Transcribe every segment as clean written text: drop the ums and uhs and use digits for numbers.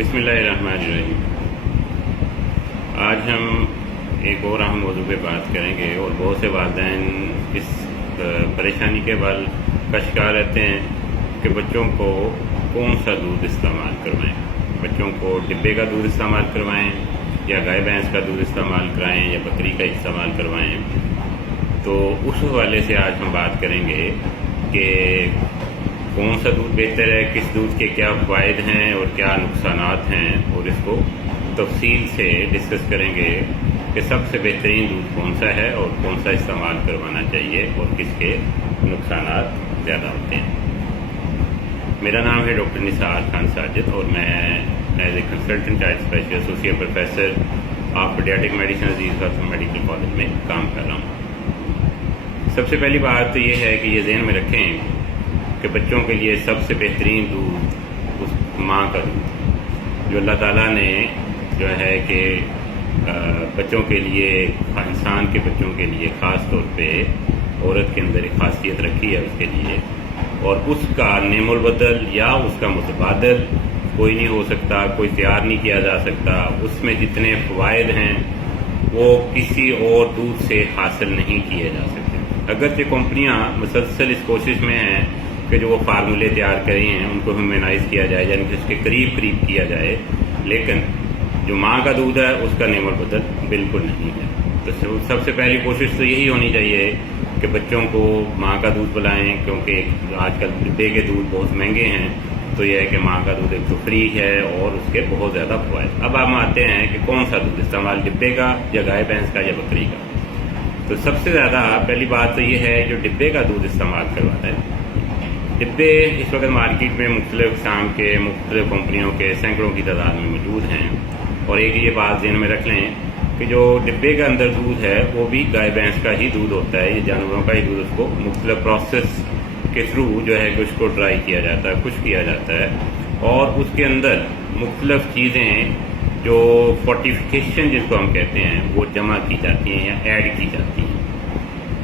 बिस्मिल्लाहिर्रहमानिर्रहीम। आज हम एक और अहम मौजू पे बात करेंगे और बहुत से वालिदैन इस परेशानी के बल का शिकार रहते हैं कि बच्चों को कौन सा दूध इस्तेमाल करवाएं। बच्चों को डिब्बे का दूध इस्तेमाल करवाएं या गाय भैंस का दूध इस्तेमाल कराएं या बकरी का इस्तेमाल करवाएं। तो उस हवाले से आज हम बात करेंगे कि कौन सा दूध बेहतर है, किस दूध के क्या फ़ायद हैं और क्या नुकसानात हैं, और इसको तफसील से डिस्कस करेंगे कि सबसे बेहतरीन दूध कौन सा है और कौन सा इस्तेमाल करवाना चाहिए और किसके नुकसानात ज़्यादा होते हैं। मेरा नाम है डॉक्टर निसार खान साजिद और मैं as a consultant child specialist associate professor of paediatric medicine Aziz Khan medical college में काम कर रहा हूँ। सबसे पहली बात तो ये है कि ये ज़हन में रखें कि बच्चों के लिए सबसे बेहतरीन दूध उस माँ का दूध जो अल्लाह ताला ने जो है कि बच्चों के लिए, इंसान के बच्चों के लिए ख़ास तौर पे औरत के अंदर एक खासियत रखी है उसके लिए, और उसका नेमुल बदल या उसका मुतबादल कोई नहीं हो सकता, कोई तैयार नहीं किया जा सकता। उसमें जितने फ़वाइद हैं वो किसी और दूध से हासिल नहीं किए जा सकते। अगरचे कंपनियां मुसलसल इस कोशिश में हैं कि जो वो फार्मूले तैयार करे हैं उनको ह्यूमनाइज किया जाए, यानी कि उसके करीब करीब किया जाए, लेकिन जो माँ का दूध है उसका नेमुल बदल बिल्कुल नहीं है। तो सबसे पहली कोशिश तो यही होनी चाहिए कि बच्चों को माँ का दूध पिलाएं, क्योंकि आजकल डिब्बे के दूध बहुत महंगे हैं। तो यह है कि माँ का दूध एक तो फ्री है और उसके बहुत ज़्यादा फ़वाइद। अब हम आते हैं कि कौन सा दूध इस्तेमाल, डिब्बे का या गाय भैंस का या बकरी का। तो सबसे ज़्यादा पहली बात तो ये है जो डिब्बे का दूध इस्तेमाल करवाता है। डिब्बे इस वक्त मार्केट में मुख्तलिफ शाम के मुख्तलिफ कंपनियों के सैकड़ों की तादाद में मौजूद हैं। और एक ये बात ध्यान में रख लें कि जो डिब्बे का अंदर दूध है वो भी गाय भैंस का ही दूध होता है, ये जानवरों का ही दूध। उसको मुख्तलिफ प्रोसेस के थ्रू जो है कि उसको ड्राई किया जाता है, खुश किया जाता है, और उसके अंदर मुख्तलिफ चीज़ें जो फोर्टिफिकेशन जिसको हम कहते हैं वो जमा की जाती हैं या ऐड की जाती हैं।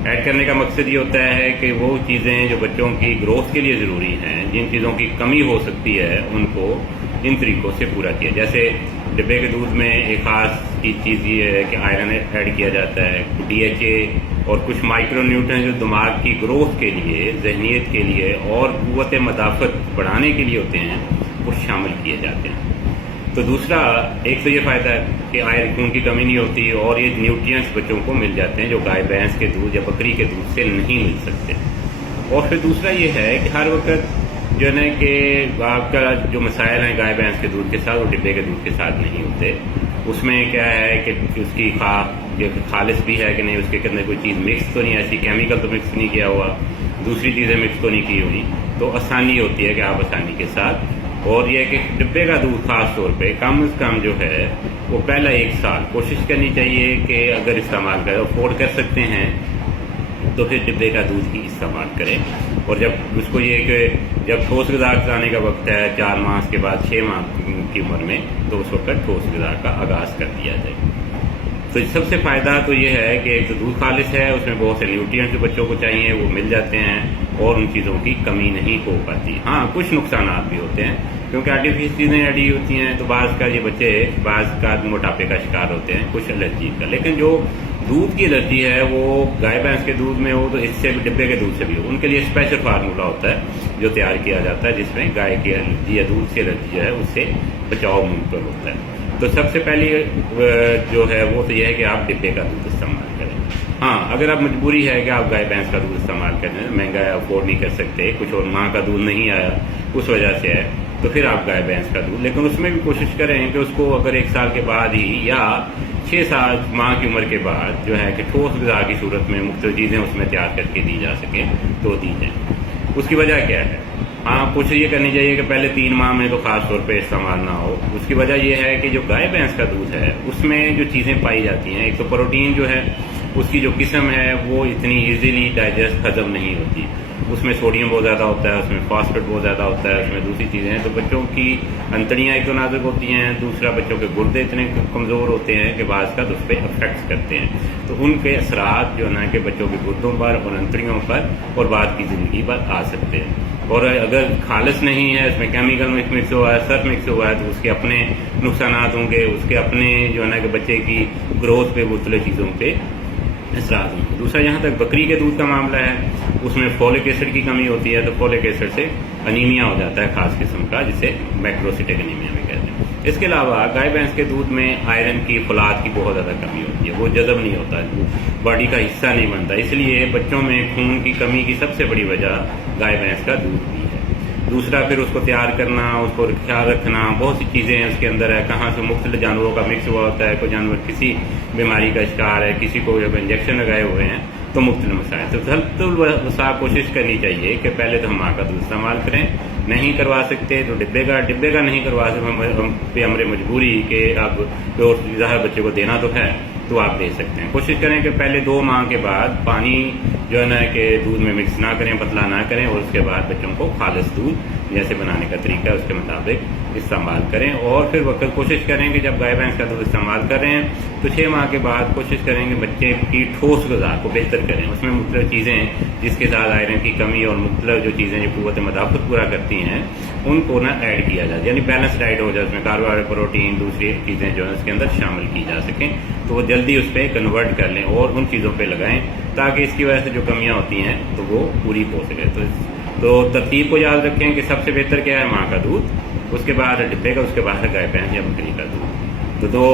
ऐड करने का मकसद ये होता है कि वो चीज़ें जो बच्चों की ग्रोथ के लिए ज़रूरी हैं, जिन चीज़ों की कमी हो सकती है, उनको इन तरीक़ों से पूरा किया। जैसे डिब्बे के दूध में एक ख़ास चीज़ ये है कि आयरन ऐड किया जाता है, DHA और कुछ माइक्रो न्यूट्रिएंट जो दिमाग की ग्रोथ के लिए, जहनीत के लिए और क़ुव्वत मदाफ़त बढ़ाने के लिए होते हैं, वो शामिल किए जाते हैं। तो दूसरा एक तो ये फ़ायदा है कि आयरन खून की कमी नहीं होती और ये न्यूट्रिएंट्स बच्चों को मिल जाते हैं जो गाय भैंस के दूध या बकरी के दूध से नहीं मिल सकते। और फिर दूसरा ये है कि हर वक्त जो है ना कि आपका जो मसाइल हैं गाय भैंस के दूध के साथ वो डिब्बे के दूध के साथ नहीं होते। उसमें क्या है कि उसकी खालिश भी है कि नहीं, उसके अंदर कोई चीज़ मिक्स तो नहीं, ऐसी केमिकल तो मिक्स नहीं किया हुआ, दूसरी चीज़ें मिक्स तो नहीं की हुई, तो आसानी होती है कि आप आसानी के साथ। और यह कि डिब्बे का दूध खास तौर पे कम से कम जो है वो पहला 1 साल कोशिश करनी चाहिए कि अगर इस्तेमाल करें, अफोर्ड कर सकते हैं तो फिर डिब्बे का दूध ही इस्तेमाल करें। और जब उसको ये कि जब ठोस ग़िज़ा खाने का वक्त है 4 माह के बाद 6 माह की उम्र में, तो उस वक्त ठोस ग़िज़ा का आगाज़ कर दिया जाए। तो सबसे फ़ायदा तो ये है कि एक तो दूध खालिश है, उसमें बहुत से न्यूट्रिएंट्स जो बच्चों को चाहिए वो मिल जाते हैं और उन चीज़ों की कमी नहीं हो पाती। हाँ, कुछ नुकसानात भी होते हैं क्योंकि आर्टिफिशियल चीज़ें ऐडी होती हैं, तो बाज़ का ये बच्चे बाज़ का मोटापे का शिकार होते हैं, कुछ एलर्जी का। लेकिन जो दूध की एलर्जी है वो गाय भैंस के दूध में हो तो इससे भी, डिब्बे के दूध से भी हो, उनके लिए स्पेशल फार्मूला होता है जो तैयार किया जाता है जिसमें गाय की एलर्जी या दूध की एलर्जी जो है उससे बचाव मुमकिन होता है। तो सबसे पहली जो है वो तो यह है कि आप डिब्बे का दूध इस्तेमाल करें। हाँ, अगर आप मजबूरी है कि आप गाय भैंस का दूध इस्तेमाल करें, महंगा है, अफोर्ड नहीं कर सकते, कुछ और माँ का दूध नहीं आया उस वजह से है, तो फिर आप गाय भैंस का दूध, लेकिन उसमें भी कोशिश करें कि उसको अगर 1 साल के बाद ही या 6 माह की उम्र के बाद जो है कि ठोस ग़िज़ा की सूरत में मुख्तलिफ चीज़ें उसमें तैयार करके दी जा सकें तो दी जाए। उसकी वजह क्या है? हाँ, कोशिश ये करनी चाहिए कि पहले 3 माह में तो ख़ास तौर पे इस्तेमाल ना हो। उसकी वजह यह है कि जो गाय भैंस का दूध है उसमें जो चीज़ें पाई जाती हैं, एक तो प्रोटीन जो है उसकी जो किस्म है वो इतनी इजीली डाइजेस्ट हजम नहीं होती, उसमें सोडियम बहुत ज़्यादा होता है, उसमें फॉस्फेट बहुत ज़्यादा होता है, उसमें दूसरी चीज़ें हैं। तो बच्चों की अंतड़ियाँ एक तो नाजुक होती हैं, दूसरा बच्चों के गुर्दे इतने कमज़ोर होते हैं कि बाज़ का उस पर अफेक्ट करते हैं। तो उनके असरात जो है ना कि बच्चों के गुर्दों पर और अंतड़ियों पर और बाद की ज़िंदगी पर आ सकते हैं। اور اگر خالص نہیں ہے، اس میں کیمیکل مکس ہوا ہے، سرف مکس ہوا ہے، تو اس کے اپنے نقصانات ہوں گے، اس کے اپنے جو ہے نا کہ بچے کی گروتھ پہ مختلف چیزوں پہ اثرات ہوں گے۔ دوسرا جہاں تک بکری کے دودھ کا معاملہ ہے، اس میں فولک ایسڈ کی کمی ہوتی ہے، تو فولک ایسڈ سے انیمیا ہو جاتا ہے خاص قسم کا، جسے میکروسیٹک انیمیا بھی کہتے ہیں۔ اس کے علاوہ گائے بھینس کے دودھ میں آئرن کی، فولاد کی بہت زیادہ کمی ہوتی ہے، وہ جذب نہیں ہوتا، باڈی کا حصہ نہیں بنتا، اس لیے بچوں میں خون کی کمی کی سب سے بڑی وجہ گائے بھینس کا دودھ بھی ہے۔ دوسرا پھر اس کو تیار کرنا، اس کو خیال رکھنا، بہت سی چیزیں اس کے اندر ہے، کہاں سے مختلف جانوروں کا مکس ہوا ہوتا ہے، کوئی جانور کسی بیماری کا شکار ہے، کسی کو جب انجیکشن لگائے ہوئے ہیں، تو مختلف مسائل۔ تو حد الوسع کوشش کرنی چاہیے کہ پہلے تو ہم ماں کا دودھ استعمال کریں، نہیں کروا سکتے تو ڈبے کا نہیں کروا سکتے، ہمارے مجبوری کہ اب ظاہر بچے کو دینا تو ہے تو آپ دے سکتے ہیں۔ کوشش کریں کہ پہلے 2 ماہ کے بعد پانی جو ہے نا کہ دودھ میں مکس نہ کریں، پتلا نہ کریں، اور اس کے بعد بچوں کو خالص دودھ جیسے بنانے کا طریقہ ہے اس کے مطابق استعمال کریں۔ اور پھر وقت کوشش کریں کہ جب گائے بھینس کا دودھ استعمال کر رہے ہیں تو 6 ماہ کے بعد کوشش کریں کہ بچے کی ٹھوس غذا کو بہتر کریں، اس میں مختلف چیزیں جس کے ساتھ آئرن کی کمی اور مختلف جو چیزیں جو قوت مدافعت پورا کرتی ہیں ان کو نہ ایڈ کیا جائے، یعنی بیلنس ڈائٹ ہو جائے، اس میں کاربوہائیڈریٹ، پروٹین، دوسری چیزیں جو ہیں اس کے اندر شامل کی جا سکیں، تو وہ جلدی اس پہ کنورٹ کر لیں اور ان چیزوں پہ لگائیں تاکہ اس کی وجہ سے جو کمیاں ہوتی ہیں تو وہ پوری ہو سکے۔ تو ترتیب کو یاد رکھیں کہ سب سے بہتر کیا ہے، ماں کا دودھ، اس کے بعد ڈبے کا، اس کے بعد گائے بھینس یا بکری کا دودھ۔ تو دو